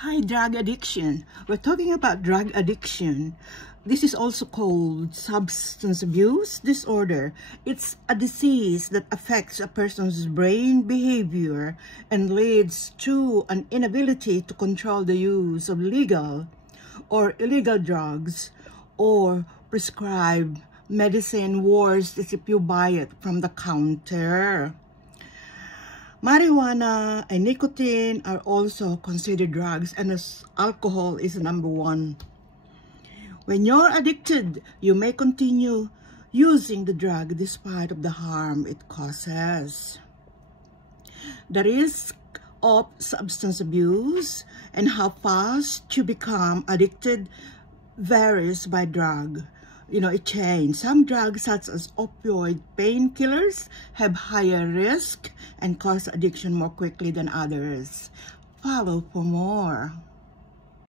Hi, drug addiction. We're talking about drug addiction. This is also called substance abuse disorder. It's a disease that affects a person's brain behavior and leads to an inability to control the use of legal or illegal drugs or prescribed medicine. Worse is if you buy it from the counter. Marijuana and nicotine are also considered drugs, and alcohol is number one. When you're addicted, you may continue using the drug despite of the harm it causes. The risk of substance abuse and how fast you become addicted varies by drug. It changes. Some drugs, such as opioid painkillers, have higher risk and cause addiction more quickly than others. Follow for more.